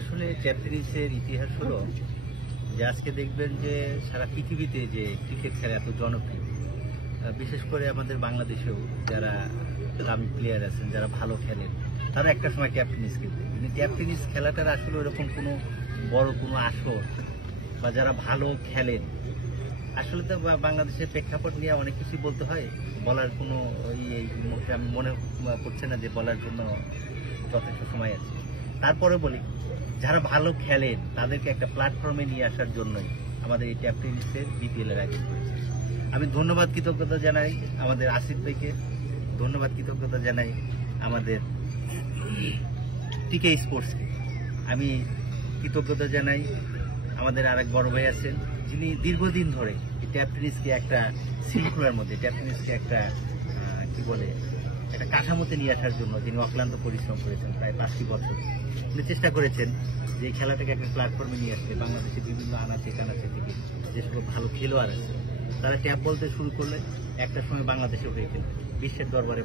আসলে ট্যাপ টেনিসের ইতিহাস হলো যে আজকে দেখবেন যে সারা পৃথিবীতে যে ক্রিকেট খেলা এত জনপ্রিয়, বিশেষ করে আমাদের বাংলাদেশেও যারা দামি প্লেয়ার আছেন, যারা ভালো খেলেন, তারা একটা সময় ট্যাপ টেনিস খেলতেন। কিন্তু ট্যাপ টেনিস খেলাটার আসলে ওরকম কোনো বড় কোনো আসর বা যারা ভালো খেলেন, আসলে তো বাংলাদেশের প্রেক্ষাপট নিয়ে অনেক কিছু বলতে হয়, বলার কোনো এই মুহূর্তে আমি মনে করছে না যে বলার জন্য যথেষ্ট সময় আছে। তারপরে বলি, যারা ভালো খেলেন তাদেরকে একটা প্ল্যাটফর্মে নিয়ে আসার জন্যই আমাদের এই ট্যাপ টেনিসের বিপিএল এর আয়োজন করেছে। আমি ধন্যবাদ কৃতজ্ঞতা জানাই আমাদের আসিফ ভাইকে, ধন্যবাদ কৃতজ্ঞতা জানাই আমাদের টিকে স্পোর্টসকে, আমি কৃতজ্ঞতা জানাই আমাদের আরেক বড় ভাই আছেন যিনি দীর্ঘদিন ধরে এই ট্যাপ টেনিসকে একটা শৃঙ্খলার মধ্যে, ট্যাপ টেনিসকে একটা কি বলে একটা কাঠামোতে নিয়ে আসার জন্য যিনি অক্লান্ত পরিশ্রম করেছেন প্রায় 5টি বছর। উনি চেষ্টা করেছেন যে এই খেলাটাকে একটা প্ল্যাটফর্মে নিয়ে আসতে। বাংলাদেশে বিভিন্ন আনাচে কানাচে থেকে যে সকল ভালো খেলোয়াড় আছে তারা ট্যাপ বলতে শুরু করলে একটা সময় বাংলাদেশে হয়ে গেল বিশ্বের দরবারে।